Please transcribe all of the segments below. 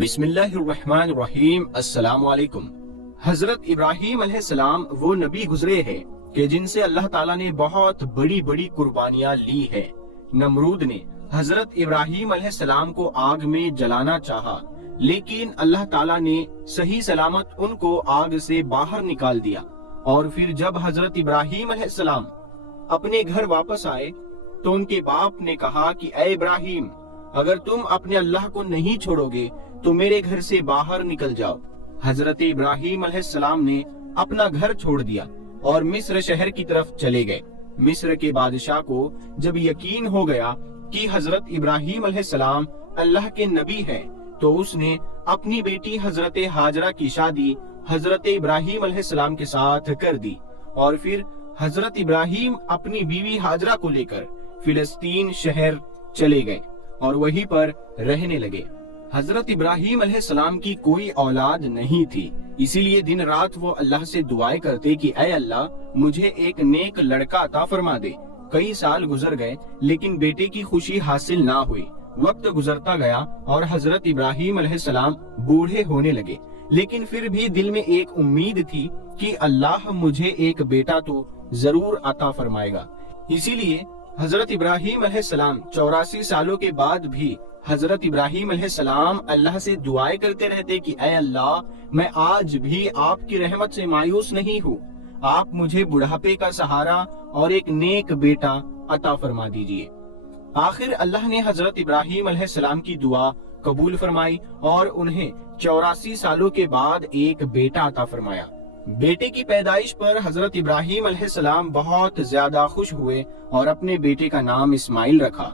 بسم اللہ الرحمن الرحیم۔ السلام علیکم۔ حضرت ابراہیم علیہ السلام وہ نبی گزرے ہیں کہ جن سے اللہ تعالیٰ نے بہت بڑی بڑی قربانیاں لی ہیں۔ نمرود نے حضرت ابراہیم علیہ السلام کو آگ میں جلانا چاہا، لیکن اللہ تعالیٰ نے صحیح سلامت ان کو آگ سے باہر نکال دیا۔ اور پھر جب حضرت ابراہیم علیہ السلام اپنے گھر واپس آئے تو ان کے باپ نے کہا کہ اے ابراہیم، اگر تم اپنے اللہ کو نہیں چھوڑو گے تو میرے گھر سے باہر نکل جاؤ۔ حضرت ابراہیم علیہ السلام نے اپنا گھر چھوڑ دیا اور مصر شہر کی طرف چلے گئے۔ مصر کے بادشاہ کو جب یقین ہو گیا کہ حضرت ابراہیم علیہ السلام اللہ کے نبی ہے تو اس نے اپنی بیٹی حضرت ہاجرہ کی شادی حضرت ابراہیم علیہ السلام کے ساتھ کر دی، اور پھر حضرت ابراہیم اپنی بیوی ہاجرہ کو لے کر فلسطین شہر چلے گئے اور وہیں پر رہنے لگے۔ حضرت ابراہیم علیہ السلام کی کوئی اولاد نہیں تھی، اسی لیے دن رات وہ اللہ سے دعائیں کرتے کہ اے اللہ مجھے ایک نیک لڑکا عطا فرما دے۔ کئی سال گزر گئے لیکن بیٹے کی خوشی حاصل نہ ہوئی۔ وقت گزرتا گیا اور حضرت ابراہیم علیہ السلام بوڑھے ہونے لگے، لیکن پھر بھی دل میں ایک امید تھی کہ اللہ مجھے ایک بیٹا تو ضرور عطا فرمائے گا۔ اسی لیے حضرت ابراہیم علیہ السلام 84 سالوں کے بعد بھی حضرت ابراہیم علیہ السلام اللہ سے دعائیں کرتے رہتے کہ اے اللہ میں آج بھی آپ کی رحمت سے مایوس نہیں ہوں، آپ مجھے بڑھاپے کا سہارا اور ایک نیک بیٹا عطا فرما دیجئے۔ آخر اللہ نے حضرت ابراہیم علیہ السلام کی دعا قبول فرمائی اور انہیں 84 سالوں کے بعد ایک بیٹا عطا فرمایا۔ بیٹے کی پیدائش پر حضرت ابراہیم علیہ السلام بہت زیادہ خوش ہوئے اور اپنے بیٹے کا نام اسماعیل رکھا۔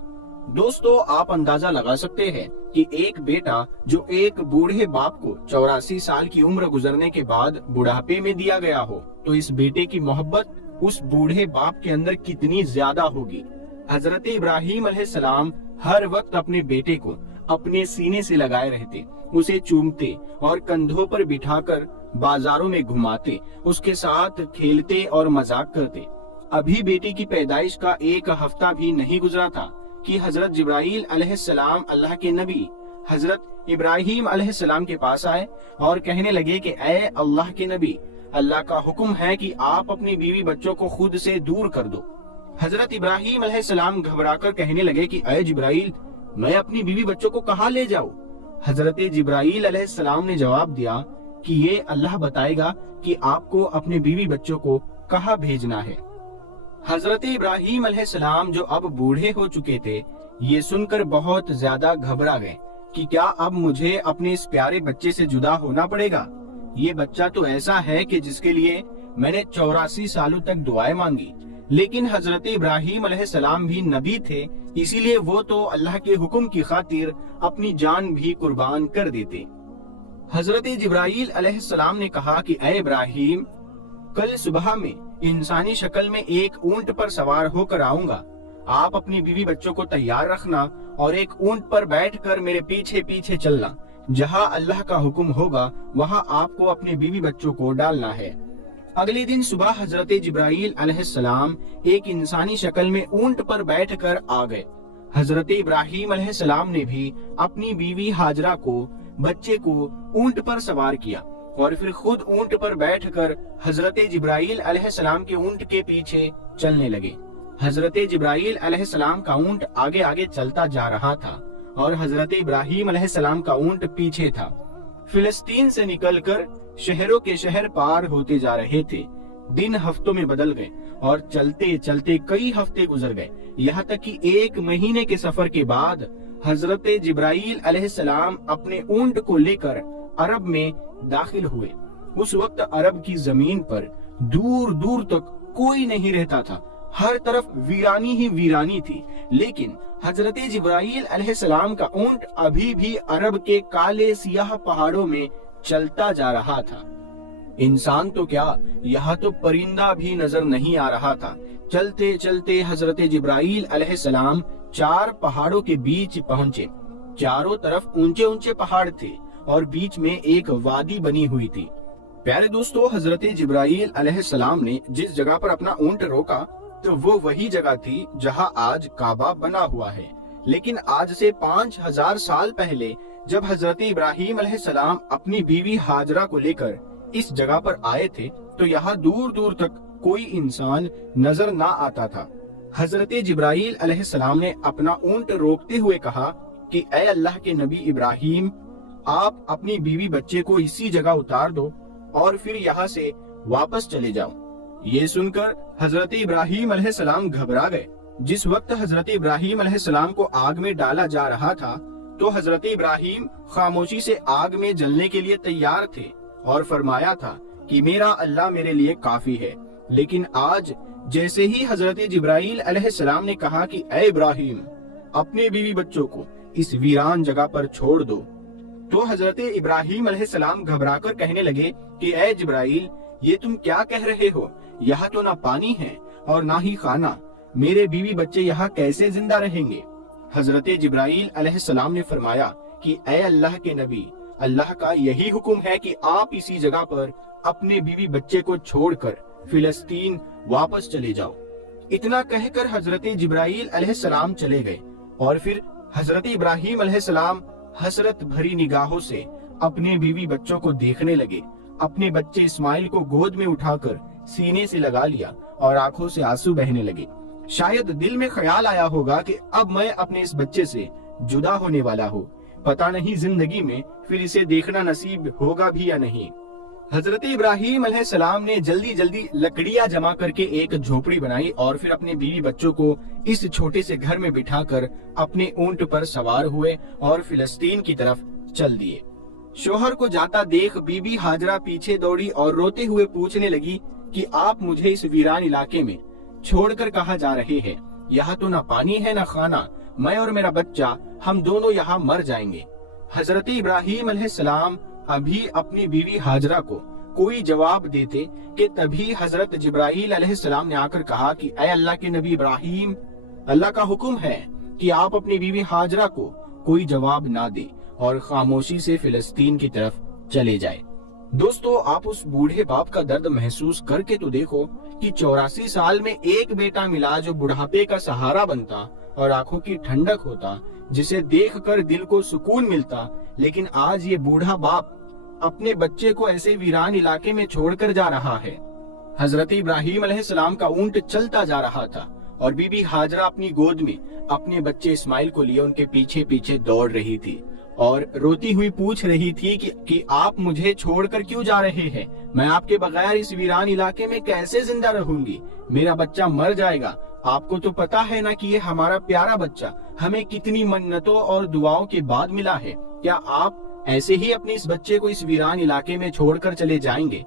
دوستو، آپ اندازہ لگا سکتے ہیں کہ ایک بیٹا جو ایک بوڑھے باپ کو 84 سال کی عمر گزرنے کے بعد بڑھاپے میں دیا گیا ہو تو اس بیٹے کی محبت اس بوڑھے باپ کے اندر کتنی زیادہ ہوگی۔ حضرت ابراہیم علیہ السلام ہر وقت اپنے بیٹے کو اپنے سینے سے لگائے رہتے، اسے چومتے اور کندھوں پر بٹھا کر بازاروں میں گھماتے، اس کے ساتھ کھیلتے اور مذاق کرتے۔ ابھی بیٹے کی پیدائش کا ایک ہفتہ بھی نہیں گزرا تھا کہ حضرت جبرائیل علیہ السلام اللہ کے نبی حضرت ابراہیم علیہ السلام کے پاس آئے اور کہنے لگے کہ اے اللہ کے نبی، اللہ کا حکم ہے کہ آپ اپنی بیوی بچوں کو خود سے دور کر دو۔ حضرت ابراہیم علیہ السلام گھبرا کر کہنے لگے کہ اے جبرائیل، میں اپنی بیوی بچوں کو کہاں لے جاؤں؟ حضرت جبرائیل علیہ السلام نے جواب دیا کہ یہ اللہ بتائے گا کہ آپ کو اپنے بیوی بچوں کو کہاں بھیجنا ہے۔ حضرت ابراہیم علیہ السلام جو اب بوڑھے ہو چکے تھے، یہ سن کر بہت زیادہ گھبرا گئے کہ کیا اب مجھے اپنے اس پیارے بچے سے جدا ہونا پڑے گا؟ یہ بچہ تو ایسا ہے کہ جس کے لیے میں نے 84 سالوں تک دعائیں مانگی، لیکن حضرت ابراہیم علیہ السلام بھی نبی تھے، اسی لیے وہ تو اللہ کے حکم کی خاطر اپنی جان بھی قربان کر دیتے۔ حضرت جبرائیل علیہ السلام نے کہا کہ اے ابراہیم، کل صبح میں انسانی شکل میں ایک اونٹ پر سوار ہو کر آؤں گا، آپ اپنی بیوی بچوں کو تیار رکھنا اور ایک اونٹ پر بیٹھ کر میرے پیچھے پیچھے چلنا، جہاں اللہ کا حکم ہوگا وہاں آپ کو اپنے بیوی بچوں کو ڈالنا ہے۔ اگلے دن صبح حضرت جبرائیل علیہ السلام ایک انسانی شکل میں اونٹ پر بیٹھ کر آ گئے۔ حضرت ابراہیم علیہ السلام نے بھی اپنی بیوی ہاجرہ کو، بچے کو اونٹ پر سوار کیا اور پھر خود اونٹ پر بیٹھ کر حضرت جبرائیل علیہ السلام کے اونٹ کے پیچھے چلنے لگے۔ حضرت جبرائیل علیہ السلام کا اونٹ آگے آگے چلتا جا رہا تھا اور حضرت ابراہیم علیہ السلام کا اونٹ پیچھے تھا۔ فلسطین سے نکل کر شہروں کے شہر پار ہوتے جا رہے تھے۔ دن ہفتوں میں بدل گئے اور چلتے چلتے کئی ہفتے گزر گئے، یہاں تک کہ 1 مہینے کے سفر کے بعد حضرت جبرائیل علیہ السلام اپنے اونٹ کو لے کر عرب میں داخل ہوئے۔ اس وقت عرب کی زمین پر دور دور تک کوئی نہیں رہتا تھا، ہر طرف ویرانی ہی ویرانی تھی، لیکن حضرت جبرائیل علیہ السلام کا اونٹ ابھی بھی عرب کے کالے سیاہ پہاڑوں میں چلتا جا رہا تھا۔ انسان تو کیا، یہاں تو پرندہ بھی نظر نہیں آ رہا تھا۔ چلتے چلتے حضرت جبرائیل علیہ السلام 4 پہاڑوں کے بیچ پہنچے۔ چاروں طرف اونچے اونچے پہاڑ تھے اور بیچ میں ایک وادی بنی ہوئی تھی۔ پیارے دوستو، حضرت جبرائیل علیہ السلام نے جس جگہ پر اپنا اونٹ روکا تو وہ وہی جگہ تھی جہاں آج کعبہ بنا ہوا ہے، لیکن آج سے 5000 سال پہلے جب حضرت ابراہیم علیہ السلام اپنی بیوی ہاجرہ کو لے کر اس جگہ پر آئے تھے تو یہاں دور دور تک کوئی انسان نظر نہ آتا تھا۔ حضرت جبرائیل علیہ السلام نے اپنا اونٹ روکتے ہوئے کہا کہ اے اللہ کے نبی ابراہیم، آپ اپنی بیوی بچے کو اسی جگہ اتار دو اور پھر یہاں سے واپس چلے جاؤ۔ یہ سن کر حضرت ابراہیم علیہ السلام گھبرا گئے۔ جس وقت حضرت ابراہیم علیہ السلام کو آگ میں ڈالا جا رہا تھا تو حضرت ابراہیم خاموشی سے آگ میں جلنے کے لیے تیار تھے اور فرمایا تھا کہ میرا اللہ میرے لیے کافی ہے۔ لیکن آج جیسے ہی حضرت جبرائیل علیہ السلام نے کہا کہ اے ابراہیم، اپنے بیوی بچوں کو اس ویران جگہ پر چھوڑ دو، تو حضرت ابراہیم علیہ السلام گھبرا کر کہنے لگے کہ اے جبرائیل، یہ تم کیا کہہ رہے ہو؟ یہاں تو نہ پانی ہے اور نہ ہی کھانا، میرے بیوی بچے یہاں کیسے زندہ رہیں گے؟ حضرت جبرائیل علیہ السلام نے فرمایا کہ اے اللہ کے نبی، اللہ کا یہی حکم ہے کہ آپ اسی جگہ پر اپنے بیوی بچے کو چھوڑ کر فلسطین واپس چلے جاؤ۔ اتنا کہہ کر حضرت جبرائیل علیہ السلام چلے گئے اور پھر حضرت ابراہیم علیہ السلام حسرت بھری نگاہوں سے اپنے بیوی بچوں کو دیکھنے لگے۔ اپنے بچے اسماعیل کو گود میں اٹھا کر سینے سے لگا لیا اور آنکھوں سے آنسو بہنے لگے۔ شاید دل میں خیال آیا ہوگا کہ اب میں اپنے اس بچے سے جدا ہونے والا ہوں، پتہ نہیں زندگی میں پھر اسے دیکھنا نصیب ہوگا بھی یا نہیں۔ حضرت ابراہیم علیہ السلام نے جلدی جلدی لکڑیاں جمع کر کے ایک جھوپڑی بنائی اور پھر اپنے بیوی بچوں کو اس چھوٹے سے گھر میں بٹھا کر اپنے اونٹ پر سوار ہوئے اور فلسطین کی طرف چل دیے۔ شوہر کو جاتا دیکھ بی بی ہاجرہ پیچھے دوڑی اور روتے ہوئے پوچھنے لگی کہ آپ مجھے اس ویران علاقے میں چھوڑ کر کہاں جا رہے ہیں؟ یہاں تو نہ پانی ہے نہ کھانا، میں اور میرا بچہ ہم دونوں یہاں مر جائیں گے۔ حضرت ابراہیم علیہ السلام ابھی اپنی بیوی ہاجرہ کو کوئی جواب دیتے کہ تبھی حضرت جبرائیل علیہ السلام نے آ کر کہا کہ اے اللہ کے نبی ابراہیم، اللہ کا حکم ہے کہ آپ اپنی بیوی ہاجرہ کو کوئی جواب نہ دے اور خاموشی سے فلسطین کی طرف چلے جائے۔ دوستو، آپ اس بوڑھے باپ کا درد محسوس کر کے تو دیکھو کہ 84 سال میں ایک بیٹا ملا جو بڑھاپے کا سہارا بنتا اور آنکھوں کی ٹھنڈک ہوتا، جسے دیکھ کر دل کو سکون ملتا، لیکن آج یہ بوڑھا باپ اپنے بچے کو ایسے ویران علاقے میں چھوڑ کر جا رہا ہے۔ حضرت ابراہیم علیہ السلام کا اونٹ چلتا جا رہا تھا اور بی بی ہاجرہ اپنی گود میں اپنے بچے اسماعیل کو لیے ان کے پیچھے پیچھے دوڑ رہی تھی اور روتی ہوئی پوچھ رہی تھی کہ آپ مجھے چھوڑ کر کیوں جا رہے ہیں؟ میں آپ کے بغیر اس ویران علاقے میں کیسے زندہ رہوں گی؟ میرا بچہ مر جائے گا۔ آپ کو تو پتا ہے نا کہ یہ ہمارا پیارا بچہ ہمیں کتنی منتوں اور دعاؤں کے بعد ملا ہے۔ کیا آپ ایسے ہی اپنے اس بچے کو اس ویران علاقے میں چھوڑ کر چلے جائیں گے؟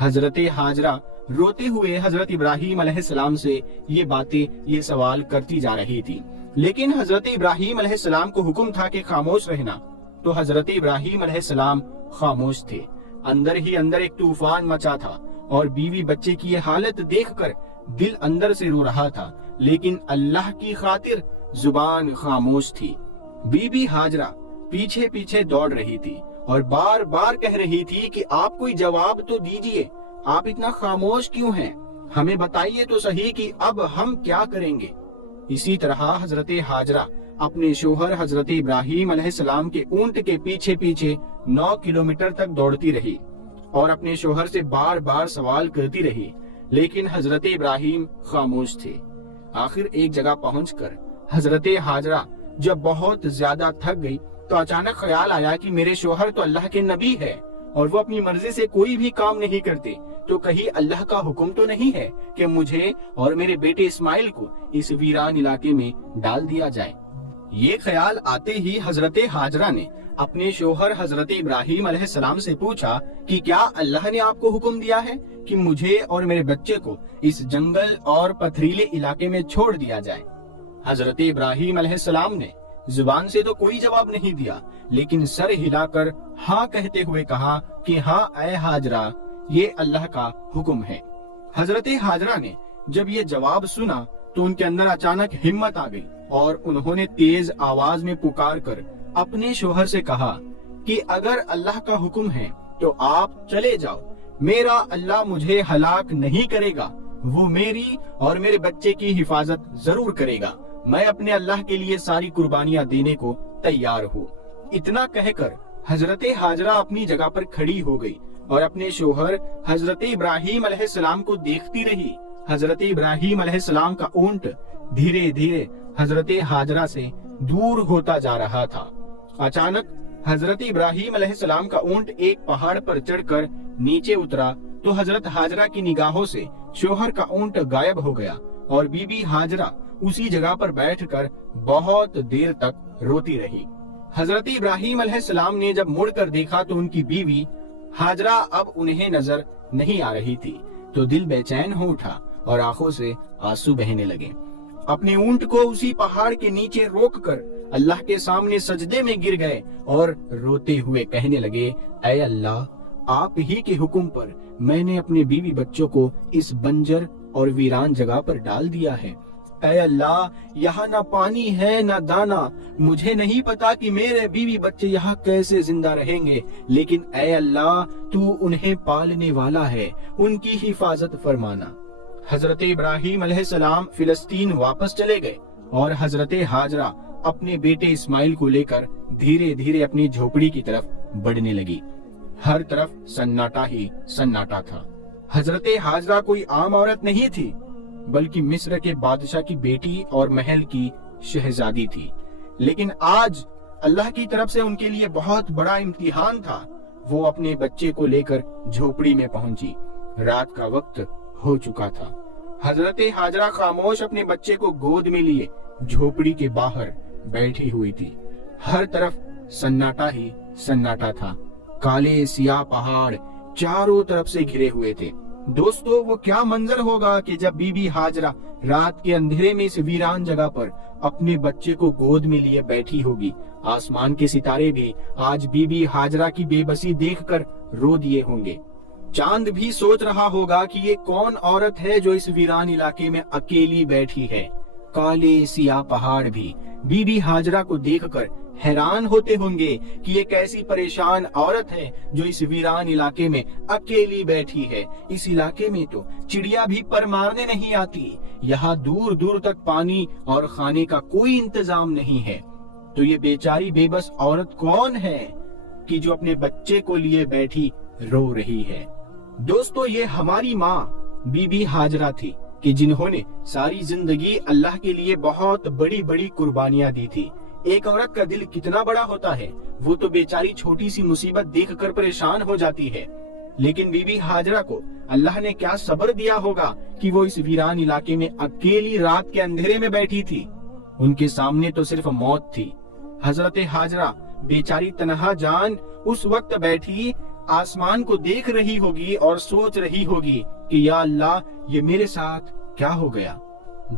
حضرت ہاجرہ روتے ہوئے حضرت ابراہیم علیہ السلام سے یہ سوال کرتی جا رہی تھی، لیکن حضرت ابراہیم علیہ السلام کو حکم تھا کہ خاموش رہنا، تو حضرت ابراہیم علیہ السلام خاموش تھے۔ اندر ہی اندر ایک طوفان مچا تھا اور بیوی بچے کی یہ حالت دیکھ کر دل اندر سے رو رہا تھا، لیکن اللہ کی خاطر زبان خاموش تھی۔ بی بی ہاجرہ پیچھے پیچھے دوڑ رہی تھی اور بار بار کہہ رہی تھی کہ آپ کوئی جواب تو دیجئے، آپ اتنا خاموش کیوں ہیں؟ ہمیں بتائیے تو صحیح کہ اب ہم کیا کریں گے۔ اسی طرح حضرت ہاجرہ اپنے شوہر حضرت ابراہیم علیہ السلام کے اونٹ کے پیچھے پیچھے 9 کلومیٹر تک دوڑتی رہی اور اپنے شوہر سے بار بار سوال کرتی رہی، لیکن حضرت ابراہیم خاموش تھے۔ آخر ایک جگہ پہنچ کر حضرت ہاجرہ جب بہت زیادہ تھک گئی تو اچانک خیال آیا کہ میرے شوہر تو اللہ کے نبی ہے اور وہ اپنی مرضی سے کوئی بھی کام نہیں کرتے، تو کہیں اللہ کا حکم تو نہیں ہے کہ مجھے اور میرے بیٹے اسماعیل کو اس ویران علاقے میں ڈال دیا جائے۔ یہ خیال آتے ہی حضرت ہاجرہ نے اپنے شوہر حضرت ابراہیم علیہ السلام سے پوچھا کہ کیا اللہ نے آپ کو حکم دیا ہے کہ مجھے اور میرے بچے کو اس جنگل اور پتھریلے علاقے میں چھوڑ دیا جائے؟ حضرت ابراہیم علیہ السلام نے زبان سے تو کوئی جواب نہیں دیا، لیکن سر ہلا کر ہاں کہتے ہوئے کہا کہ ہاں اے ہاجرہ، یہ اللہ کا حکم ہے۔ حضرت ہاجرہ نے جب یہ جواب سنا تو ان کے اندر اچانک ہمت آ گئی اور انہوں نے تیز آواز میں پکار کر اپنے شوہر سے کہا کہ اگر اللہ کا حکم ہے تو آپ چلے جاؤ، میرا اللہ مجھے ہلاک نہیں کرے گا، وہ میری اور میرے بچے کی حفاظت ضرور کرے گا، میں اپنے اللہ کے لیے ساری قربانیاں دینے کو تیار ہوں۔ اتنا کہہ کر حضرت ہاجرہ اپنی جگہ پر کھڑی ہو گئی اور اپنے شوہر حضرت ابراہیم علیہ السلام کو دیکھتی رہی۔ حضرت ابراہیم علیہ السلام کا اونٹ دھیرے دھیرے حضرت ہاجرہ سے دور ہوتا جا رہا تھا۔ اچانک حضرت ابراہیم علیہ السلام کا اونٹ ایک پہاڑ پر چڑھ کر نیچے اترا تو حضرت ہاجرہ کی نگاہوں سے شوہر کا اونٹ غائب ہو گیا اور بی بی ہاجرہ اسی جگہ پر بیٹھ کر بہت دیر تک روتی رہی۔ حضرت ابراہیم علیہ السلام نے جب مڑ کر دیکھا تو ان کی بیوی ہاجرہ اب انہیں نظر نہیں آ رہی تھی، تو دل بے چین ہو اٹھا اور آنکھوں سے آنسو بہنے لگے۔ اپنے اونٹ کو اسی پہاڑ کے نیچے روک کر اللہ کے سامنے سجدے میں گر گئے اور روتے ہوئے کہنے لگے، اے اللہ، آپ ہی کے حکم پر میں نے اپنے بیوی بچوں کو اس بنجر اور ویران جگہ پر ڈال دیا ہے۔ اے اللہ، یہاں نہ پانی ہے نہ دانا، مجھے نہیں پتا کہ میرے بیوی بچے یہاں کیسے زندہ رہیں گے، لیکن اے اللہ، تو انہیں پالنے والا ہے، ان کی حفاظت فرمانا۔ حضرت ابراہیم علیہ السلام فلسطین واپس چلے گئے اور حضرت ہاجرہ اپنے بیٹے اسماعیل کو لے کر دھیرے دھیرے اپنی جھوپڑی کی طرف بڑھنے لگی۔ ہر طرف سناٹا ہی سناٹا تھا۔ حضرت ہاجرہ کوئی عام عورت نہیں تھی، بلکہ مصر کے بادشاہ کی بیٹی اور محل کی شہزادی تھی۔ لیکن آج اللہ کی طرف سے ان کے لیے بہت بڑا امتحان تھا۔ وہ اپنے بچے کو لے کر جھوپڑی میں پہنچی۔ رات کا وقت ہو چکا تھا۔ حضرت ہاجرہ خاموش اپنے بچے کو گود میں لیے جھوپڑی کے باہر بیٹھی ہوئی تھی۔ ہر طرف سناٹا ہی سناٹا تھا۔ کالے سیاہ پہاڑ چاروں طرف سے گھرے ہوئے تھے۔ دوستو، وہ کیا منظر ہوگا کہ جب بی بی ہاجرہ رات کے اندھیرے میں اس ویران جگہ پر اپنے بچے کو گود میں لیے بیٹھی ہوگی۔ آسمان کے ستارے بھی آج بی بی ہاجرہ کی بے بسی دیکھ کر رو دیے ہوں گے۔ چاند بھی سوچ رہا ہوگا کہ یہ کون عورت ہے جو اس ویران علاقے میں اکیلی بیٹھی ہے۔ کالے سیاہ پہاڑ بھی بی بی ہاجرہ کو دیکھ کر حیران ہوتے ہوں گے کہ یہ کیسی پریشان عورت ہے جو اس ویران علاقے میں اکیلی بیٹھی ہے۔ اس علاقے میں تو چڑیا بھی پر مارنے نہیں آتی، یہاں دور دور تک پانی اور کھانے کا کوئی انتظام نہیں ہے، تو یہ بیچاری بے بس عورت کون ہے کہ جو اپنے بچے کو لیے بیٹھی رو رہی ہے؟ دوستو، یہ ہماری ماں بی بی ہاجرہ تھی کہ جنہوں نے ساری زندگی اللہ کے لیے بہت بڑی بڑی قربانیاں دی تھی۔ ایک عورت کا دل کتنا بڑا ہوتا ہے، وہ تو بیچاری چھوٹی سی مصیبت دیکھ کر پریشان ہو جاتی ہے، لیکن بی بی ہاجرہ کو اللہ نے کیا صبر دیا ہوگا کہ وہ اس ویران علاقے میں اکیلی رات کے اندھیرے میں بیٹھی تھی۔ ان کے سامنے تو صرف موت تھی۔ حضرت ہاجرہ بیچاری تنہا جان اس وقت بیٹھی آسمان کو دیکھ رہی ہوگی اور سوچ رہی ہوگی کہ یا اللہ، یہ میرے ساتھ کیا ہو گیا۔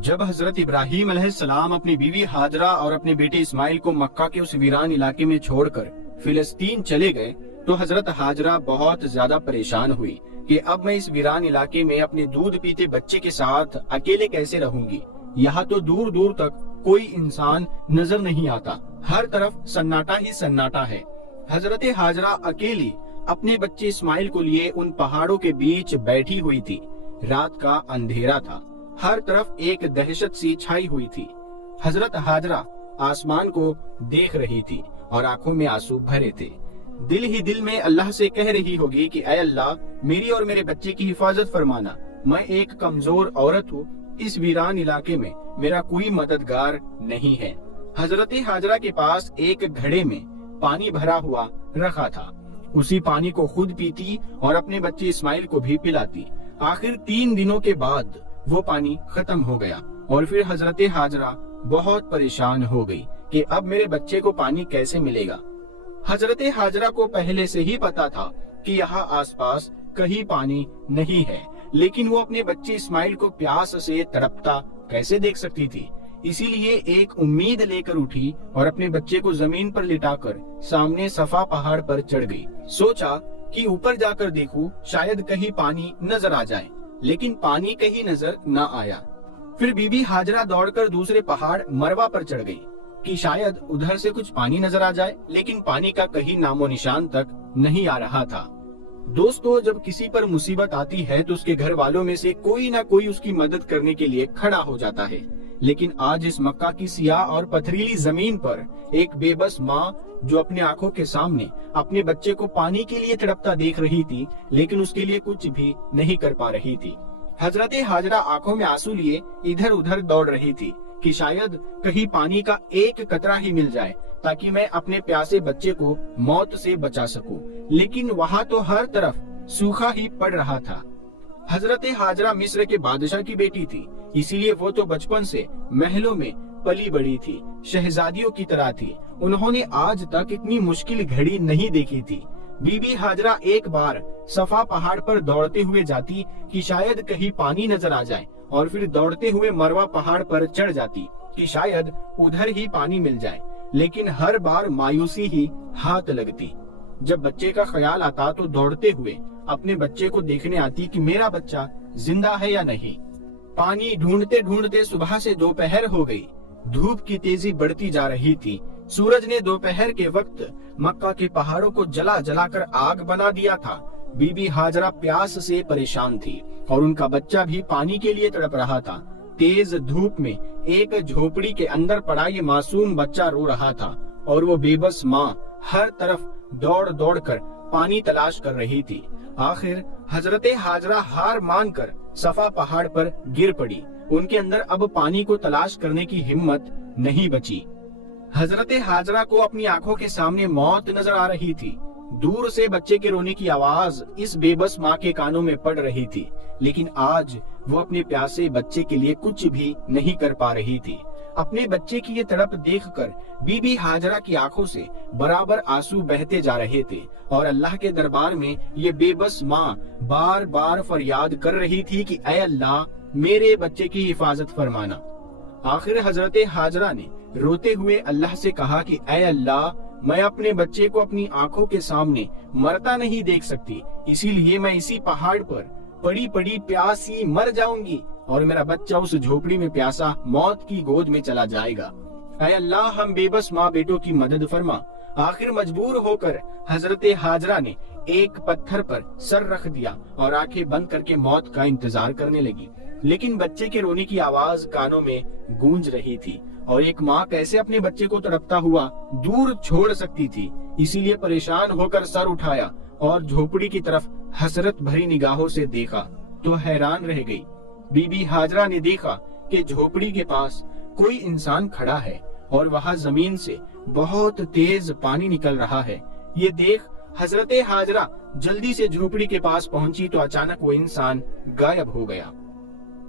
جب حضرت ابراہیم علیہ السلام اپنی بیوی ہاجرہ اور اپنے بیٹے اسماعیل کو مکہ کے اس ویران علاقے میں چھوڑ کر فلسطین چلے گئے تو حضرت ہاجرہ بہت زیادہ پریشان ہوئی کہ اب میں اس ویران علاقے میں اپنے دودھ پیتے بچے کے ساتھ اکیلے کیسے رہوں گی۔ یہاں تو دور دور تک کوئی انسان نظر نہیں آتا، ہر طرف سناٹا ہی سناٹا ہے۔ حضرت ہاجرہ اکیلی اپنے بچے اسماعیل کو لیے ان پہاڑوں کے بیچ بیٹھی ہوئی تھی۔ رات کا اندھیرا تھا، ہر طرف ایک دہشت سی چھائی ہوئی تھی۔ حضرت ہاجرہ آسمان کو دیکھ رہی تھی اور آنکھوں میں آنسو بھرے تھے۔ دل ہی دل میں اللہ سے کہہ رہی ہوگی کہ اے اللہ، میری اور میرے بچے کی حفاظت فرمانا، میں ایک کمزور عورت ہوں، اس ویران علاقے میں میرا کوئی مددگار نہیں ہے۔ حضرت ہاجرہ کے پاس ایک گھڑے میں پانی بھرا ہوا رکھا تھا، اسی پانی کو خود پیتی اور اپنے بچے اسماعیل کو بھی پلاتی۔ آخر 3 دنوں کے بعد وہ پانی ختم ہو گیا اور پھر حضرت ہاجرہ بہت پریشان ہو گئی کہ اب میرے بچے کو پانی کیسے ملے گا۔ حضرت ہاجرہ کو پہلے سے ہی پتا تھا کہ یہاں آس پاس کہیں پانی نہیں ہے، لیکن وہ اپنے بچے اسماعیل کو پیاس سے تڑپتا کیسے دیکھ سکتی تھی۔ اسی لیے ایک امید لے کر اٹھی اور اپنے بچے کو زمین پر لٹا کر سامنے صفا پہاڑ پر چڑھ گئی۔ سوچا کہ اوپر جا کر دیکھوں، شاید کہیں پانی نظر آ جائے، لیکن پانی کہیں نظر نہ آیا۔ پھر بی بی ہاجرہ دوڑ کر دوسرے پہاڑ مروا پر چڑھ گئی کہ شاید ادھر سے کچھ پانی نظر آ جائے، لیکن پانی کا کہیں نام و نشان تک نہیں آ رہا تھا۔ دوستو، جب کسی پر مصیبت آتی ہے تو اس کے گھر والوں میں سے کوئی نہ کوئی اس کی مدد کرنے کے لیے کھڑا ہو جاتا ہے۔ لیکن آج اس مکہ کی سیاہ اور پتھریلی زمین پر ایک بے بس ماں جو اپنے آنکھوں کے سامنے اپنے بچے کو پانی کے لیے تڑپتا دیکھ رہی تھی، لیکن اس کے لیے کچھ بھی نہیں کر پا رہی تھی۔ حضرت ہاجرہ آنکھوں میں آنسو لیے ادھر ادھر دوڑ رہی تھی کہ شاید کہیں پانی کا ایک قطرہ ہی مل جائے تاکہ میں اپنے پیاسے بچے کو موت سے بچا سکوں، لیکن وہاں تو ہر طرف سوکھا ہی پڑ رہا تھا۔ حضرت ہاجرہ مصر کے بادشاہ کی بیٹی تھی، اسی لیے وہ تو بچپن سے محلوں میں پلی بڑی تھی، شہزادیوں کی طرح تھی۔ انہوں نے آج تک اتنی مشکل گھڑی نہیں دیکھی تھی۔ بی بی ہاجرہ ایک بار صفا پہاڑ پر دوڑتے ہوئے جاتی کہ شاید کہیں پانی نظر آ جائے، اور پھر دوڑتے ہوئے مروہ پہاڑ پر چڑھ جاتی کہ شاید ادھر ہی پانی مل جائے، لیکن ہر بار مایوسی ہی ہاتھ لگتی۔ جب بچے کا خیال آتا تو دوڑتے ہوئے اپنے بچے کو دیکھنے آتی کہ میرا بچہ زندہ ہے یا نہیں۔ پانی ڈھونڈتے ڈھونڈتے صبح سے دوپہر ہو گئی، دھوپ کی تیزی بڑھتی جا رہی تھی۔ سورج نے دوپہر کے وقت مکہ کے پہاڑوں کو جلا جلا کر آگ بنا دیا تھا۔ بی بی ہاجرہ پیاس سے پریشان تھی اور ان کا بچہ بھی پانی کے لیے تڑپ رہا تھا۔ تیز دھوپ میں ایک جھوپڑی کے اندر پڑا یہ معصوم بچہ رو رہا تھا اور وہ بے بس ماں ہر طرف دوڑ دوڑ کر پانی تلاش کر رہی تھی۔ آخر حضرت ہاجرہ ہار مان کر صفا پہاڑ پر گر پڑی۔ ان کے اندر اب پانی کو تلاش کرنے کی ہمت نہیں بچی۔ حضرت ہاجرہ کو اپنی آنکھوں کے سامنے موت نظر آ رہی تھی۔ دور سے بچے کے رونے کی آواز اس بے بس ماں کے کانوں میں پڑ رہی تھی، لیکن آج وہ اپنے پیاسے بچے کے لیے کچھ بھی نہیں کر پا رہی تھی۔ اپنے بچے کی یہ تڑپ دیکھ کر بی بی ہاجرہ کی آنکھوں سے برابر آنسو بہتے جا رہے تھے، اور اللہ کے دربار میں یہ بے بس ماں بار بار فریاد کر رہی تھی کہ اے اللہ میرے بچے کی حفاظت فرمانا۔ آخر حضرت ہاجرہ نے روتے ہوئے اللہ سے کہا کہ اے اللہ، میں اپنے بچے کو اپنی آنکھوں کے سامنے مرتا نہیں دیکھ سکتی، اسی لیے میں اسی پہاڑ پر پڑی پڑی پیاسی مر جاؤں گی اور میرا بچہ اس جھوپڑی میں پیاسا موت کی گود میں چلا جائے گا۔ اے اللہ ہم بے بس ماں بیٹوں کی مدد فرما۔ آخر مجبور ہو کر حضرت ہاجرہ نے ایک پتھر پر سر رکھ دیا اور آنکھیں بند کر کے موت کا انتظار کرنے لگی، لیکن بچے کے رونے کی آواز کانوں میں گونج رہی تھی، اور ایک ماں کیسے اپنے بچے کو تڑپتا ہوا دور چھوڑ سکتی تھی۔ اسی لیے پریشان ہو کر سر اٹھایا اور جھوپڑی کی طرف حسرت بھری نگاہوں سے دیکھا تو حیران رہ گئی۔ بی بی ہاجرہ نے دیکھا کہ جھوپڑی کے پاس کوئی انسان کھڑا ہے اور وہاں زمین سے بہت تیز پانی نکل رہا ہے۔ یہ دیکھ حضرت ہاجرہ جلدی سے جھوپڑی کے پاس پہنچی تو اچانک وہ انسان غائب ہو گیا،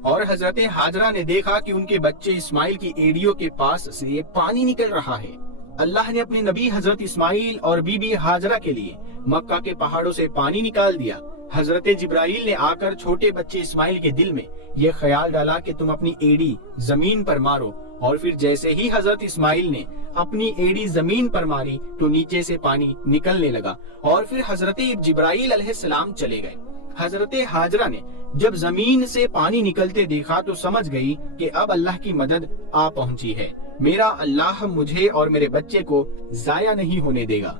اور حضرت ہاجرہ نے دیکھا کہ ان کے بچے اسماعیل کی ایڑیوں کے پاس سے پانی نکل رہا ہے۔ اللہ نے اپنے نبی حضرت اسماعیل اور بی بی ہاجرہ کے لیے مکہ کے پہاڑوں سے پانی نکال دیا۔ حضرت جبرائیل نے آ کر چھوٹے بچے اسماعیل کے دل میں یہ خیال ڈالا کہ تم اپنی ایڑی زمین پر مارو، اور پھر جیسے ہی حضرت اسماعیل نے اپنی ایڑی زمین پر ماری تو نیچے سے پانی نکلنے لگا، اور پھر حضرت جبرائیل علیہ السلام چلے گئے۔ حضرت ہاجرہ نے جب زمین سے پانی نکلتے دیکھا تو سمجھ گئی کہ اب اللہ کی مدد آ پہنچی ہے، میرا اللہ مجھے اور میرے بچے کو ضائع نہیں ہونے دے گا،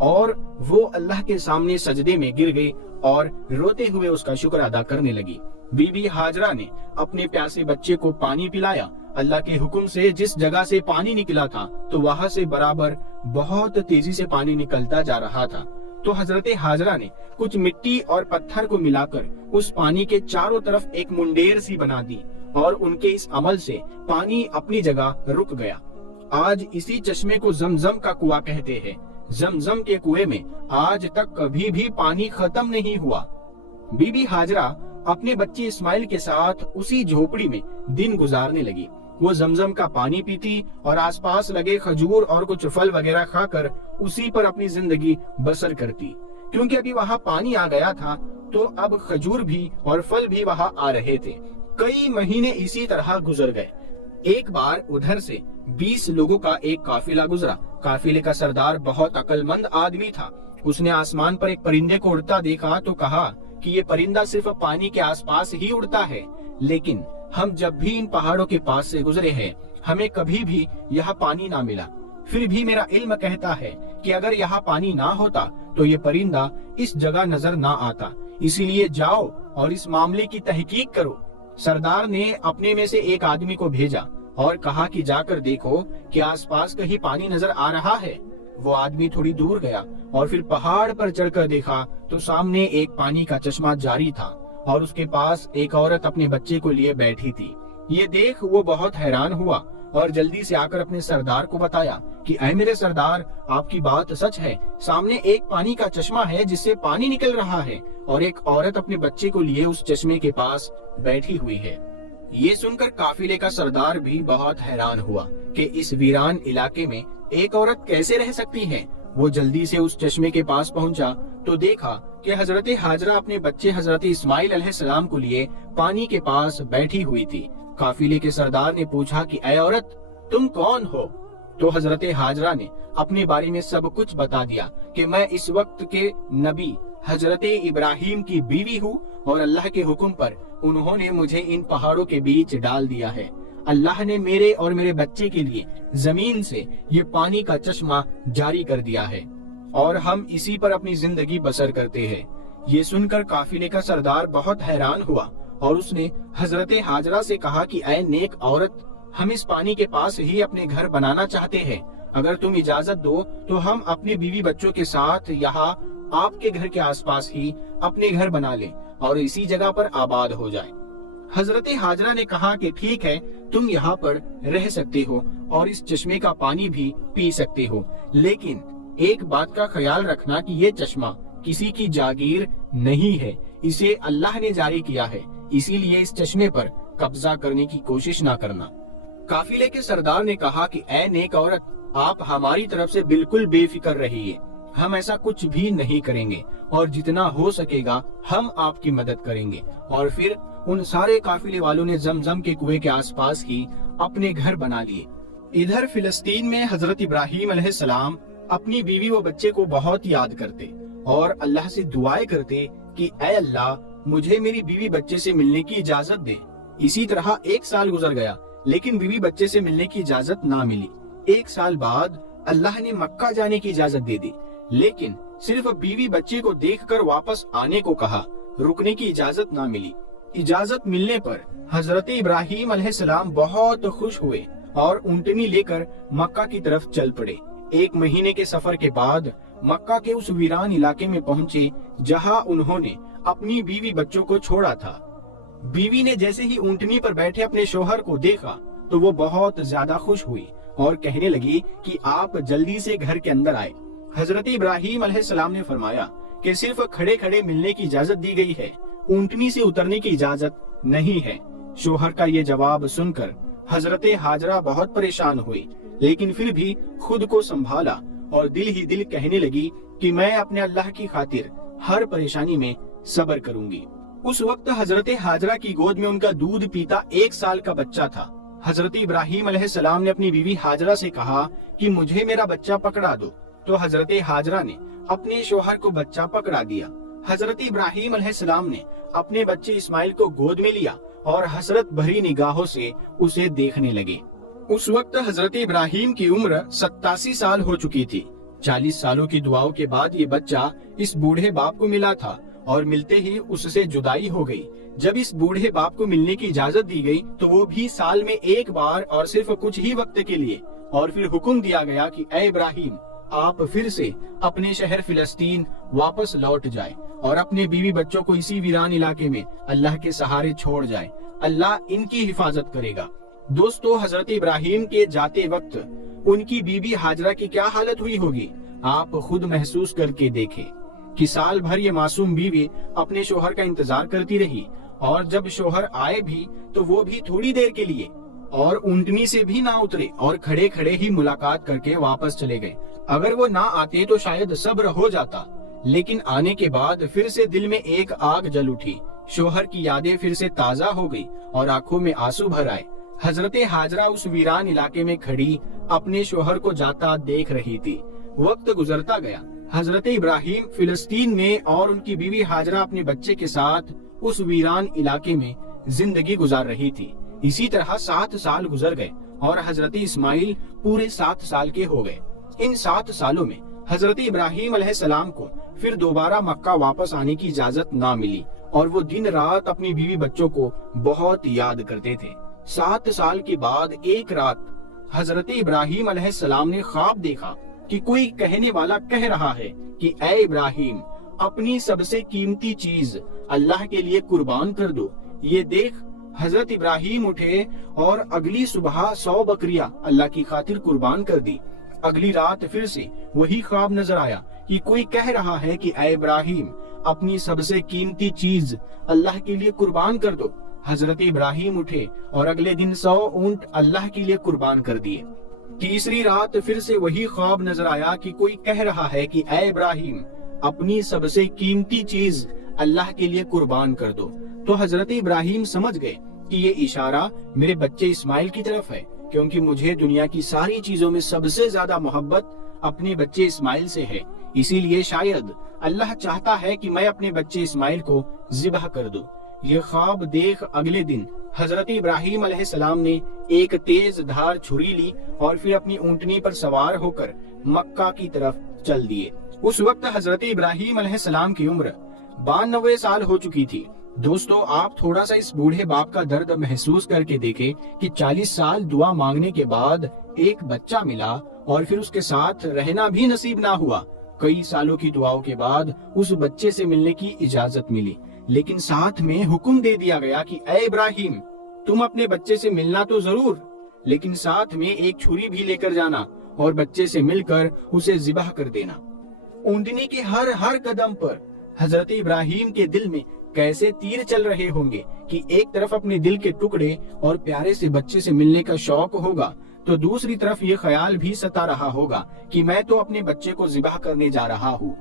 اور وہ اللہ کے سامنے سجدے میں گر گئی اور روتے ہوئے اس کا شکر ادا کرنے لگی۔ بی بی ہاجرہ نے اپنے پیاسے بچے کو پانی پلایا۔ اللہ کے حکم سے جس جگہ سے پانی نکلا تھا تو وہاں سے برابر بہت تیزی سے پانی نکلتا جا رہا تھا۔ تو حضرت ہاجرہ نے کچھ مٹی اور پتھر کو ملا کر اس پانی کے چاروں طرف ایک منڈیر سی بنا دی، اور ان کے اس عمل سے پانی اپنی جگہ رک گیا۔ آج اسی چشمے کو زمزم کا کنواں کہتے ہیں۔ زمزم کے کنویں میں آج تک کبھی بھی پانی ختم نہیں ہوا۔ بی بی ہاجرہ اپنے بچے اسماعیل کے ساتھ اسی جھوپڑی میں دن گزارنے لگی۔ وہ زمزم کا پانی پیتی اور آس پاس لگے کھجور اور کچھ پھل وغیرہ کھا کر اسی پر اپنی زندگی بسر کرتی۔ کیونکہ ابھی وہاں پانی آ گیا تھا تو اب کھجور بھی اور پھل بھی وہاں آ رہے تھے۔ کئی مہینے اسی طرح گزر گئے۔ ایک بار ادھر سے 20 لوگوں کا ایک قافلہ گزرا۔ قافلے کا سردار بہت عقل مند آدمی تھا۔ اس نے آسمان پر ایک پرندے کو اڑتا دیکھا تو کہا کہ یہ پرندہ صرف پانی کے آس پاس ہی اڑتا ہے، لیکن ہم جب بھی ان پہاڑوں کے پاس سے گزرے ہیں ہمیں کبھی بھی یہاں پانی نہ ملا۔ پھر بھی میرا علم کہتا ہے کہ اگر یہاں پانی نہ ہوتا تو یہ پرندہ اس جگہ نظر نہ آتا، اسی لیے جاؤ اور اس معاملے کی تحقیق کرو۔ سردار نے اپنے میں سے ایک آدمی کو بھیجا۔ اور کہا کہ جا کر دیکھو کہ آس پاس کہیں پانی نظر آ رہا ہے۔ وہ آدمی تھوڑی دور گیا اور پھر پہاڑ پر چڑھ کر دیکھا تو سامنے ایک پانی کا چشمہ جاری تھا اور اس کے پاس ایک عورت اپنے بچے کو لیے بیٹھی تھی۔ یہ دیکھ وہ بہت حیران ہوا اور جلدی سے آ کر اپنے سردار کو بتایا کہ اے میرے سردار، آپ کی بات سچ ہے، سامنے ایک پانی کا چشمہ ہے جس سے پانی نکل رہا ہے اور ایک عورت اپنے بچے کو لیے اس چشمے کے پاس بیٹھی ہوئی ہے۔ یہ سن کر قافلے کا سردار بھی بہت حیران ہوا کہ اس ویران علاقے میں ایک عورت کیسے رہ سکتی ہے۔ وہ جلدی سے اس چشمے کے پاس پہنچا تو دیکھا کہ حضرت ہاجرہ اپنے بچے حضرت اسماعیل علیہ السلام کو لیے پانی کے پاس بیٹھی ہوئی تھی۔ قافلے کے سردار نے پوچھا کہ اے عورت، تم کون ہو؟ تو حضرت ہاجرہ نے اپنے بارے میں سب کچھ بتا دیا کہ میں اس وقت کے نبی حضرت ابراہیم کی بیوی ہوں اور اللہ کے حکم پر انہوں نے مجھے ان پہاڑوں کے بیچ ڈال دیا ہے۔ اللہ نے میرے اور میرے بچے کے لیے زمین سے یہ پانی کا چشمہ جاری کر دیا ہے اور ہم اسی پر اپنی زندگی بسر کرتے ہیں۔ یہ سن کر قافلے کا سردار بہت حیران ہوا اور اس نے حضرت ہاجرہ سے کہا کہ اے نیک عورت، ہم اس پانی کے پاس ہی اپنے گھر بنانا چاہتے ہیں۔ اگر تم اجازت دو تو ہم اپنے بیوی بچوں کے ساتھ یہاں آپ کے گھر کے آس پاس ہی اپنے گھر بنا لیں اور اسی جگہ پر آباد ہو جائیں۔ حضرت ہاجرہ نے کہا کہ ٹھیک ہے، تم یہاں پر رہ سکتے ہو اور اس چشمے کا پانی بھی پی سکتے ہو، لیکن ایک بات کا خیال رکھنا کہ یہ چشمہ کسی کی جاگیر نہیں ہے، اسے اللہ نے جاری کیا ہے، اسی لیے اس چشمے پر قبضہ کرنے کی کوشش نہ کرنا۔ قافلے کے سردار نے کہا کہ اے نیک عورت، آپ ہماری طرف سے بالکل بے فکر رہیے، ہم ایسا کچھ بھی نہیں کریں گے اور جتنا ہو سکے گا ہم آپ کی مدد کریں گے۔ اور پھر ان سارے قافلے والوں نے زمزم کے کنویں کے آس پاس ہی اپنے گھر بنا لیے۔ ادھر فلسطین میں حضرت ابراہیم علیہ السلام اپنی بیوی و بچے کو بہت یاد کرتے اور اللہ سے دعائیں کرتے کہ اے اللہ، مجھے میری بیوی بچے سے ملنے کی اجازت دے۔ اسی طرح 1 سال گزر گیا لیکن بیوی بچے سے ملنے کی اجازت نہ ملی۔ 1 سال بعد اللہ نے مکہ جانے کی اجازت دے دی، لیکن صرف بیوی بچے کو دیکھ کر واپس آنے کو کہا، رکنے کی اجازت نہ ملی۔ اجازت ملنے پر حضرت ابراہیم علیہ السلام بہت خوش ہوئے اور اونٹنی لے کر مکہ کی طرف چل پڑے۔ 1 مہینے کے سفر کے بعد مکہ کے اس ویران علاقے میں پہنچے جہاں انہوں نے اپنی بیوی بچوں کو چھوڑا تھا۔ بیوی نے جیسے ہی اونٹنی پر بیٹھے اپنے شوہر کو دیکھا تو وہ بہت زیادہ خوش ہوئی اور کہنے لگی کہ آپ جلدی سے گھر کے اندر آئے۔ حضرت ابراہیم علیہ السلام نے فرمایا کہ صرف کھڑے کھڑے ملنے کی اجازت دی گئی ہے، اونٹنی سے اترنے کی اجازت نہیں ہے۔ شوہر کا یہ جواب سن کر حضرت ہاجرہ بہت پریشان ہوئی، لیکن پھر بھی خود کو سنبھالا اور دل ہی دل کہنے لگی کہ میں اپنے اللہ کی خاطر ہر پریشانی میں صبر کروں گی۔ اس وقت حضرت ہاجرہ کی گود میں ان کا دودھ پیتا 1 سال کا بچہ تھا۔ حضرت ابراہیم علیہ السلام نے اپنی بیوی ہاجرہ سے کہا کہ مجھے میرا بچہ پکڑا دو، تو حضرت ہاجرہ نے اپنے شوہر کو بچہ پکڑا دیا۔ حضرت ابراہیم علیہ السلام نے اپنے بچے اسماعیل کو گود میں لیا اور حسرت بھری نگاہوں سے اسے دیکھنے لگے۔ اس وقت حضرت ابراہیم کی عمر 87 سال ہو چکی تھی۔ 40 سالوں کی دعاؤں کے بعد یہ بچہ اس بوڑھے باپ کو ملا تھا اور ملتے ہی اس سے جدائی ہو گئی۔ جب اس بوڑھے باپ کو ملنے کی اجازت دی گئی تو وہ بھی سال میں 1 بار اور صرف کچھ ہی وقت کے لیے، اور پھر حکم دیا گیا کہ اے ابراہیم، آپ پھر سے اپنے شہر فلسطین واپس لوٹ جائیں اور اپنے بیوی بچوں کو اسی ویران علاقے میں اللہ کے سہارے چھوڑ جائیں، اللہ ان کی حفاظت کرے گا۔ دوستو، حضرت ابراہیم کے جاتے وقت ان کی بیوی ہاجرہ کی کیا حالت ہوئی ہوگی، آپ خود محسوس کر کے دیکھیں کہ سال بھر یہ معصوم بیوی اپنے شوہر کا انتظار کرتی رہی، اور جب شوہر آئے بھی تو وہ بھی تھوڑی دیر کے لیے، اور اونٹنی سے بھی نہ اترے اور کھڑے کھڑے ہی ملاقات کر کے واپس چلے گئے۔ اگر وہ نہ آتے تو شاید صبر ہو جاتا، لیکن آنے کے بعد پھر سے دل میں ایک آگ جل اٹھی، شوہر کی یادیں پھر سے تازہ ہو گئی اور آنکھوں میں آنسو بھر آئے۔ حضرت ہاجرہ اس ویران علاقے میں کھڑی اپنے شوہر کو جاتا دیکھ رہی تھی۔ وقت گزرتا گیا، حضرت ابراہیم فلسطین میں اور ان کی بیوی ہاجرہ اپنے بچے کے ساتھ اس ویران علاقے میں زندگی گزار رہی تھی۔ اسی طرح 7 سال گزر گئے اور حضرت اسماعیل پورے 7 سال کے ہو گئے۔ ان 7 سالوں میں حضرت ابراہیم علیہ السلام کو پھر دوبارہ مکہ واپس آنے کی اجازت نہ ملی اور وہ دن رات اپنی بیوی بچوں کو بہت یاد کرتے تھے۔ 7 سال کے بعد ایک رات حضرت ابراہیم علیہ السلام نے خواب دیکھا کہ کوئی کہنے والا کہہ رہا ہے کہ اے ابراہیم، اپنی سب سے قیمتی چیز اللہ کے لیے قربان کر دو۔ یہ دیکھ حضرت ابراہیم اٹھے اور اگلی صبح 100 بکریاں اللہ کی خاطر قربان کر دی۔ اگلی رات پھر سے وہی خواب نظر آیا کہ کوئی کہہ رہا ہے کہ اے ابراہیم، اپنی سب سے قیمتی چیز اللہ کے لیے قربان کر دو۔ حضرت ابراہیم اٹھے اور اگلے دن 100 اونٹ اللہ کے لیے قربان کر دیے۔ تیسری رات پھر سے وہی خواب نظر آیا کہ کوئی کہہ رہا ہے کہ اے ابراہیم، اپنی سب سے قیمتی چیز اللہ کے لیے قربان کر دو۔ تو حضرت ابراہیم سمجھ گئے کہ یہ اشارہ میرے بچے اسماعیل کی طرف ہے، کیونکہ مجھے دنیا کی ساری چیزوں میں سب سے زیادہ محبت اپنے بچے اسماعیل سے ہے، اسی لیے شاید اللہ چاہتا ہے کہ میں اپنے بچے اسماعیل کو ذبح کر دوں۔ یہ خواب دیکھ اگلے دن حضرت ابراہیم علیہ السلام نے ایک تیز دھار چھری لی اور پھر اپنی اونٹنی پر سوار ہو کر مکہ کی طرف چل دیے۔ اس وقت حضرت ابراہیم علیہ السلام کی عمر 92 سال ہو چکی تھی۔ دوستو، آپ تھوڑا سا اس بوڑھے باپ کا درد محسوس کر کے دیکھیں کہ 40 سال دعا مانگنے کے بعد ایک بچہ ملا اور پھر اس کے ساتھ رہنا بھی نصیب نہ ہوا۔ کئی سالوں کی دعاؤں کے بعد اس بچے سے ملنے کی اجازت ملی، لیکن ساتھ میں حکم دے دیا گیا کہ اے ابراہیم، تم اپنے بچے سے ملنا تو ضرور، لیکن ساتھ میں ایک چھری بھی لے کر جانا اور بچے سے مل کر اسے ذبح کر دینا۔ اونٹنی کے ہر قدم پر حضرت ابراہیم کے دل میں کیسے تیر چل رہے ہوں گے کہ ایک طرف اپنے دل کے ٹکڑے اور پیارے سے بچے سے ملنے کا شوق ہوگا، تو دوسری طرف یہ خیال بھی ستا رہا ہوگا کہ میں تو اپنے بچے کو ذبح کرنے جا رہا ہوں۔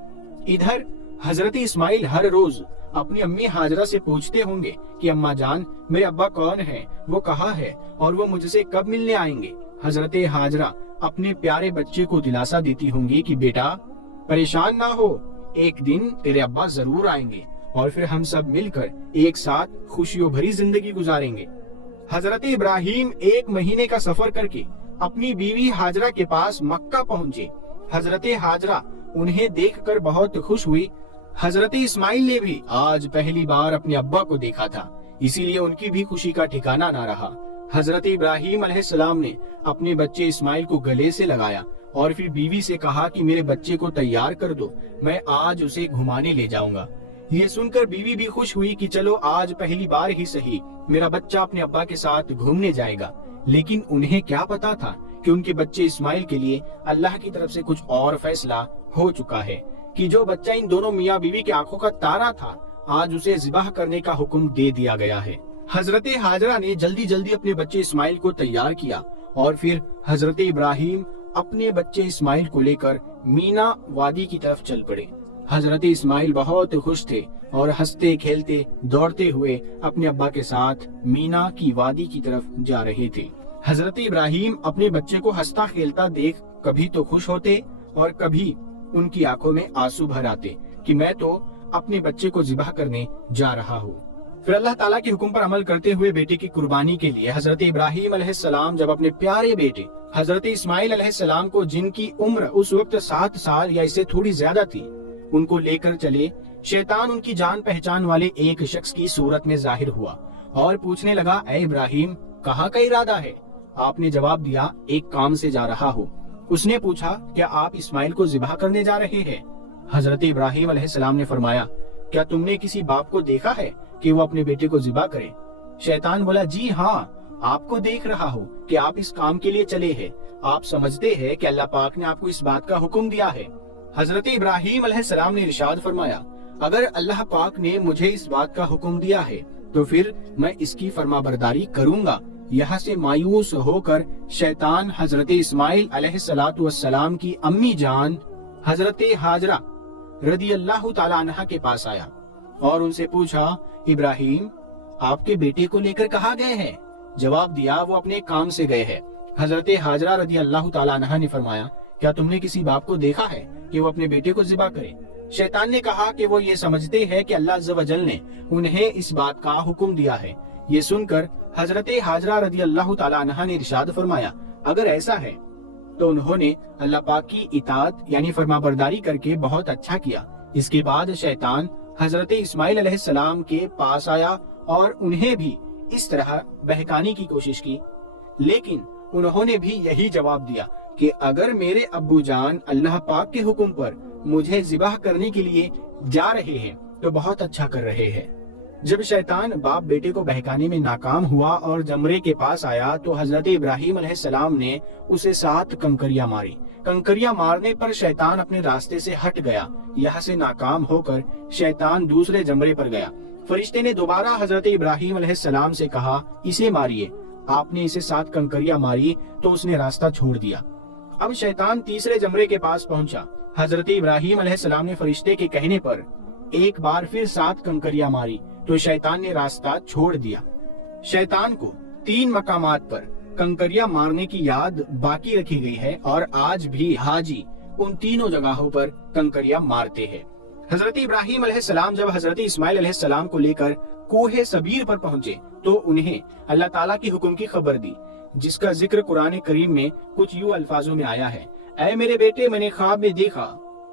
ادھر حضرت اسماعیل ہر روز اپنی امی ہاجرہ سے پوچھتے ہوں گے کہ اماں جان، میرے ابا کون ہے، وہ کہاں ہے اور وہ مجھ سے کب ملنے آئیں گے۔ حضرت ہاجرہ اپنے پیارے بچے کو دلاسا دیتی ہوں گی کہ بیٹا پریشان نہ ہو، ایک دن تیرے ابا ضرور آئیں گے اور پھر ہم سب مل کر ایک ساتھ خوشیوں بھری زندگی گزاریں گے۔ حضرت ابراہیم 1 مہینے کا سفر کر کے اپنی بیوی ہاجرہ کے پاس مکہ پہنچے۔ حضرت ہاجرہ انہیں دیکھ کر بہت خوش ہوئی۔ حضرت اسماعیل نے بھی آج پہلی بار اپنے ابا کو دیکھا تھا، اسی لیے ان کی بھی خوشی کا ٹھکانہ نہ رہا۔ حضرت ابراہیم علیہ السلام نے اپنے بچے اسماعیل کو گلے سے لگایا اور پھر بیوی سے کہا کہ میرے بچے کو تیار کر دو، میں آج اسے گھمانے لے جاؤں گا۔ یہ سن کر بیوی بھی خوش ہوئی کہ چلو آج پہلی بار ہی صحیح میرا بچہ اپنے ابا کے ساتھ گھومنے جائے گا، لیکن انہیں کیا پتا تھا کہ ان کے بچے اسماعیل کے لیے اللہ کی طرف سے کچھ اور فیصلہ ہو چکا ہے، کہ جو بچہ ان دونوں میاں بیوی کی آنکھوں کا تارا تھا، آج اسے ذبح کرنے کا حکم دے دیا گیا ہے۔ حضرت ہاجرہ نے جلدی جلدی اپنے بچے اسماعیل کو تیار کیا اور پھر حضرت ابراہیم اپنے بچے اسماعیل کو لے کر مینا وادی کی طرف چل پڑے۔ حضرت اسماعیل بہت خوش تھے اور ہنستے کھیلتے دوڑتے ہوئے اپنے ابا کے ساتھ مینا کی وادی کی طرف جا رہے تھے۔ حضرت ابراہیم اپنے بچے کو ہنستا کھیلتا دیکھ کبھی تو خوش ہوتے اور کبھی ان کی آنکھوں میں آنسو بھر آتے کہ میں تو اپنے بچے کو ذبح کرنے جا رہا ہوں۔ پھر اللہ تعالیٰ کے حکم پر عمل کرتے ہوئے بیٹے کی قربانی کے لیے حضرت ابراہیم علیہ السلام جب اپنے پیارے بیٹے حضرت اسماعیل علیہ السلام کو، جن کی عمر اس وقت 7 سال یا اس سے تھوڑی زیادہ تھی، ان کو لے کر چلے، شیطان ان کی جان پہچان والے ایک شخص کی صورت میں ظاہر ہوا اور پوچھنے لگا، اے ابراہیم، کہاں کا ارادہ ہے؟ آپ نے جواب دیا، ایک کام سے جا رہا ہوں۔ اس نے پوچھا، کیا آپ اسماعیل کو ذبح کرنے جا رہے ہیں؟ حضرت ابراہیم علیہ السلام نے فرمایا، کیا تم نے کسی باپ کو دیکھا ہے کہ وہ اپنے بیٹے کو ذبح کرے؟ شیطان بولا، جی ہاں، آپ کو دیکھ رہا ہوں کہ آپ اس کام کے لیے چلے ہیں، آپ سمجھتے ہیں کہ اللہ پاک نے آپ کو اس بات کا حکم دیا ہے۔ حضرت ابراہیم علیہ السلام نے ارشاد فرمایا، اگر اللہ پاک نے مجھے اس بات کا حکم دیا ہے تو پھر میں اس کی فرما برداری کروں گا۔ یہاں سے مایوس ہو کر شیطان حضرت اسماعیل علیہ السلام کی امی جان حضرت ہاجرہ رضی اللہ تعالیٰ عنہ کے پاس آیا اور ان سے پوچھا، ابراہیم، آپ کے بیٹے کو لے کر کہاں گئے ہیں؟ جواب دیا، وہ اپنے کام سے گئے ہیں۔ حضرت ہاجرہ رضی اللہ تعالیٰ عنہ نے فرمایا، کیا تم نے کسی باپ کو دیکھا ہے کہ وہ اپنے بیٹے کو ذبح کرے؟ شیطان نے کہا کہ وہ یہ سمجھتے ہیں کہ اللہ عز و جل نے انہیں اس بات کا حکم دیا ہے۔ یہ سن کر حضرت ہاجرہ رضی اللہ تعالیٰ عنہ نے ارشاد فرمایا، اگر ایسا ہے تو انہوں نے اللہ پاک کی اطاعت یعنی فرما برداری کر کے بہت اچھا کیا۔ اس کے بعد شیطان حضرت اسماعیل علیہ السلام کے پاس آیا اور انہیں بھی اس طرح بہکانے کی کوشش کی، لیکن انہوں نے بھی یہی جواب دیا کہ اگر میرے ابو جان اللہ پاک کے حکم پر مجھے ذبح کرنے کے لیے جا رہے ہیں تو بہت اچھا کر رہے ہیں۔ جب شیطان باپ بیٹے کو بہکانے میں ناکام ہوا اور جمرے کے پاس آیا تو حضرت ابراہیم علیہ السلام نے اسے 7 کنکریاں ماری۔ کنکریاں مارنے پر شیطان اپنے راستے سے ہٹ گیا۔ یہاں سے ناکام ہو کر شیطان دوسرے جمرے پر گیا۔ فرشتے نے دوبارہ حضرت ابراہیم علیہ السلام سے کہا اسے ماریے۔ آپ نے اسے 7 کنکریاں ماری تو اس نے راستہ چھوڑ دیا۔ اب شیطان تیسرے جمرے کے پاس پہنچا۔ حضرت ابراہیم علیہ السلام نے فرشتے کے کہنے پر ایک بار پھر 7 کنکریاں ماری تو شیطان نے راستہ چھوڑ دیا۔ شیطان کو 3 مقامات پر کنکریاں مارنے کی یاد باقی رکھی گئی ہے اور آج بھی حاجی ان تینوں جگہوں پر کنکریاں مارتے ہیں۔ حضرت ابراہیم علیہ السلام جب حضرت اسماعیل علیہ السلام کو لے کر کوہ صبیر پر پہنچے تو انہیں اللہ تعالیٰ کی حکم کی خبر دی، جس کا ذکر قرآن کریم میں کچھ یوں الفاظوں میں آیا ہے: اے میرے بیٹے، میں نے خواب میں دیکھا،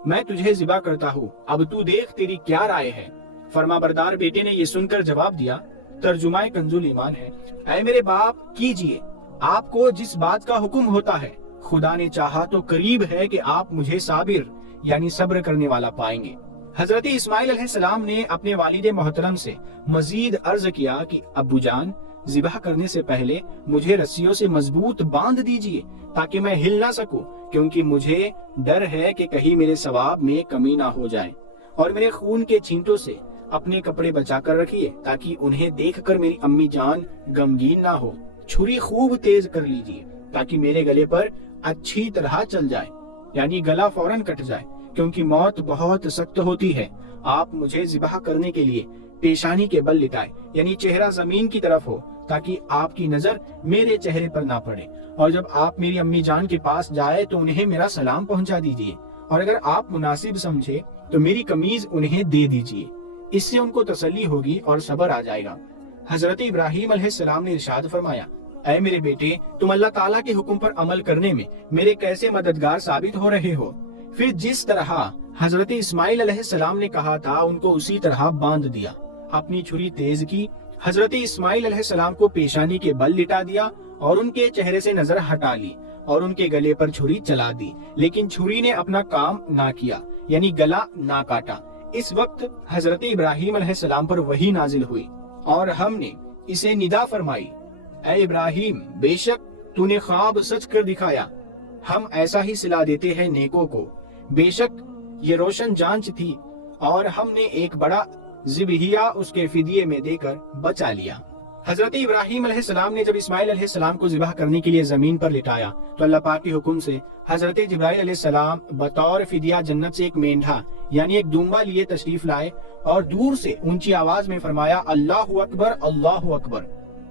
میں تجھے ذبح کرتا ہوں، اب تو دیکھ تیری کیا رائے ہے۔ فرما بردار بیٹے نے یہ سن کر جواب دیا، ترجمہ کنز الایمان ہے: اے میرے باپ، کیجئے، آپ کو جس بات کا حکم ہوتا ہے، خدا نے چاہا تو قریب ہے کہ آپ مجھے صابر یعنی صبر کرنے والا پائیں گے۔ حضرت اسماعیل علیہ السلام نے اپنے والد محترم سے مزید عرض کیا کہ ابو جان، ذبح کرنے سے پہلے مجھے رسیوں سے مضبوط باندھ دیجئے تاکہ میں ہل نہ سکوں، کیونکہ مجھے ڈر ہے کہ کہیں میرے ثواب میں کمی نہ ہو جائے، اور میرے خون کے چھینٹوں سے اپنے کپڑے بچا کر رکھیے تاکہ انہیں دیکھ کر میری امی جان غمگین نہ ہو۔ چھری خوب تیز کر لیجئے تاکہ میرے گلے پر اچھی طرح چل جائے، یعنی گلا فوراً کٹ جائے، کیونکہ موت بہت سخت ہوتی ہے۔ آپ مجھے ذبح کرنے کے لیے پیشانی کے بل لٹائے، یعنی چہرہ زمین کی طرف ہو تاکہ آپ کی نظر میرے چہرے پر نہ پڑے، اور جب آپ میری امی جان کے پاس جائے تو انہیں میرا سلام پہنچا دیجئے، اور اگر آپ مناسب سمجھے تو میری قمیض انہیں دے دیجئے، اس سے ان کو تسلی ہوگی اور صبر آ جائے گا۔ حضرت ابراہیم علیہ السلام نے ارشاد فرمایا، اے میرے بیٹے، تم اللہ تعالیٰ کے حکم پر عمل کرنے میں میرے کیسے مددگار ثابت ہو رہے ہو۔ پھر جس طرح حضرت اسماعیل علیہ السلام نے کہا تھا ان کو اسی طرح باندھ دیا، اپنی چھری تیز کی، حضرت اسماعیل علیہ السلام کو پیشانی کے بل لٹا دیا اور ان کے چہرے سے نظر ہٹا لی اور ان کے گلے پر چھری چلا دی، لیکن چھری نے اپنا کام نہ کیا، یعنی گلا نہ کاٹا۔ اس وقت حضرت ابراہیم علیہ السلام پر وحی نازل ہوئی اور ہم نے اسے ندا فرمائی، اے ابراہیم، بے شک تو نے خواب سچ کر دکھایا، ہم ایسا ہی صلا دیتے ہیں نیکوں کو، بے شک یہ روشن جانچ تھی اور ہم نے ایک بڑا ذبیحہ اس کے فدیے میں دے کر بچا لیا۔ حضرت ابراہیم علیہ السلام نے جب اسماعیل علیہ السلام کو ذبح کرنے کے لیے زمین پر لٹایا تو اللہ پاک کے حکم سے حضرت جبرائیل علیہ السلام بطور فدیہ جنت سے ایک مینڈھا یعنی ایک دمبا لیے تشریف لائے اور دور سے اونچی آواز میں فرمایا، اللہ اکبر، اللہ اکبر۔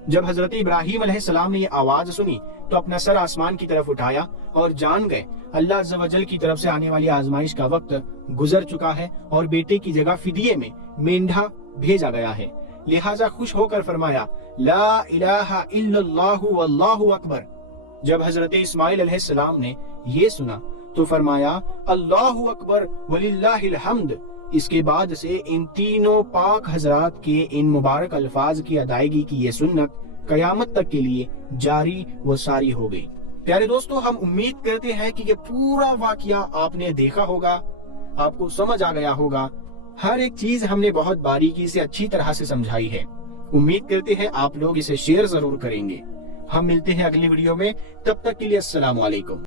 جب حضرت ابراہیم علیہ السلام نے یہ آواز سنی تو اپنا سر آسمان کی طرف اٹھایا اور جان گئے اللہ عز و جل کی طرف سے آنے والی آزمائش کا وقت گزر چکا ہے اور بیٹے کی جگہ فدیے میں مینڈھا بھیجا گیا ہے، لہٰذا خوش ہو کر فرمایا، لا الہ الا اللہ واللہ اکبر۔ جب حضرت اسماعیل علیہ السلام نے یہ سنا تو فرمایا، اللہ اکبر وللہ الحمد۔ اس کے بعد سے ان تینوں پاک حضرات کے ان مبارک الفاظ کی ادائیگی کی یہ سنت قیامت تک کے لیے جاری و ساری ہو گئی۔ پیارے دوستو، ہم امید کرتے ہیں کہ یہ پورا واقعہ آپ نے دیکھا ہوگا، آپ کو سمجھ آ گیا ہوگا، ہر ایک چیز ہم نے بہت باریکی سے اچھی طرح سے سمجھائی ہے۔ امید کرتے ہیں آپ لوگ اسے شیئر ضرور کریں گے۔ ہم ملتے ہیں اگلی ویڈیو میں، تب تک کے لیے السلام علیکم۔